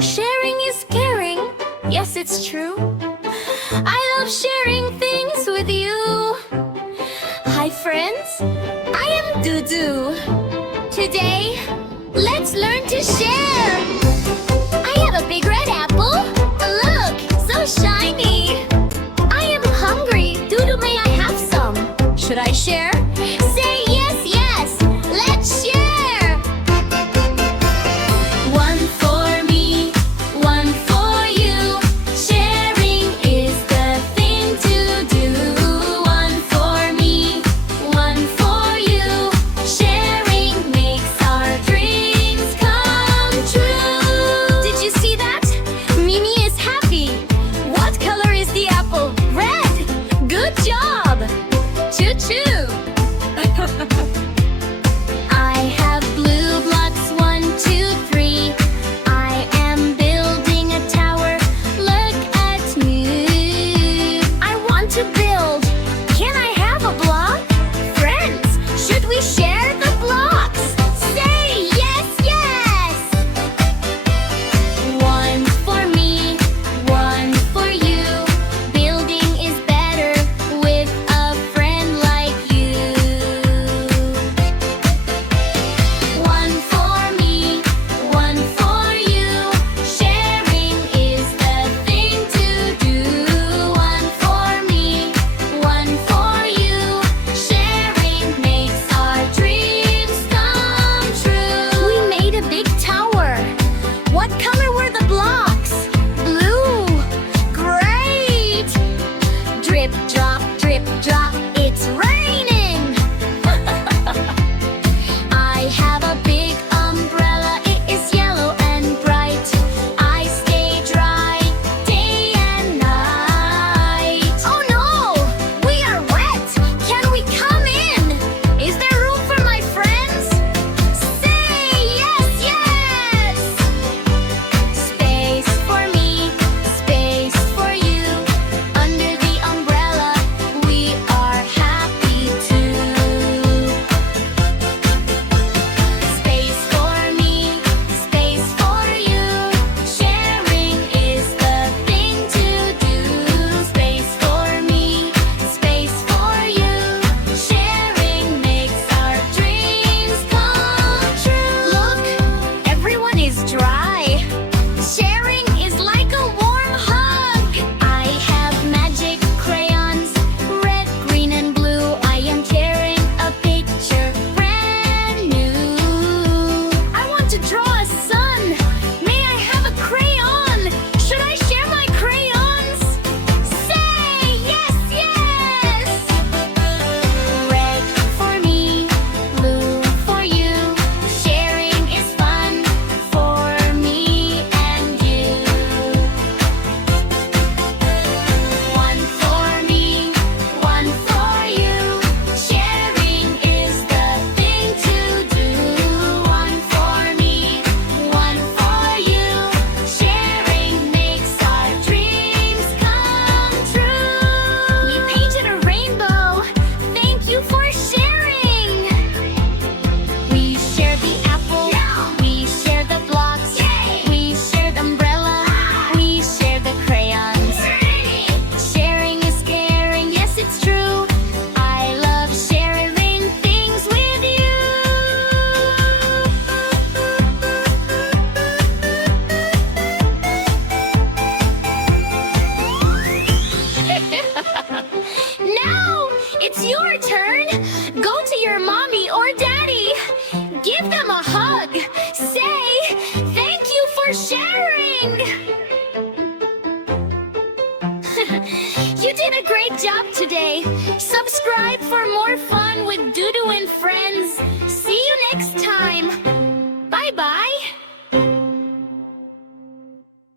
Sharing is caring, yes, it's true. I love sharing things with you. Hi friends, I am Dudu. Today, let's learn to share. I have a big red apple. Look, so shiny. I am hungry. Dudu, may I have some? Should I share? Say yes, yes. Let's share. One for me, one for you. Sharing is the thing to do. One for me, one for you. Sharing makes our dreams come true. Did you see that? Mimi is happy. What color is the apple? Red. Good job. Choo-choo. I have blue blocks, 1, 2, 3. I am building a tower. Look at me. I want to build. Can I have a block? Friends, should we share the blocks? Say yes, yes. One for me, one for you. Building is better with a friend like you. One for me, one for you. Sharing is the thing to do. One for me, one for you. Sharing makes our dreams come true. We made a big tower. What color were the blocks? Blue. Great. Drip, drop, it's raining. I have a big umbrella. It is yellow and bright. I stay dry day and night. Oh no, we are wet. Can we come in? Is there room for my friends? Say yes, yes. Space for me, space for you. Under the umbrella, we are happy too. Space for me, space for you. Sharing is the thing to do. Space for me, space for you. Sharing makes our dreams come true. Look, everyone is dry. Sharing is like a warm hug. I have magic crayons, red, green, and blue. I am tearing a picture brand new. I want to draw a sun. May I have a crayon? Should I share my crayons? Say yes, yes. Red for me, blue for you. Sharing is fun for me and you. One for me, one for you. Sharing is the thing to do. One for me, one for you. Sharing makes our dreams come true. We painted a rainbow. Thank you for sharing. We share the apple. We share the blocks. We share the umbrella. We share the crayons. Sharing is caring, yes, it's true. I love sharing things with you. Now it's your turn. Go to your mommy or daddy. Give them a hug. Say thank you for sharing. You did a great job today. Subscribe for more fun with Dudu and friends.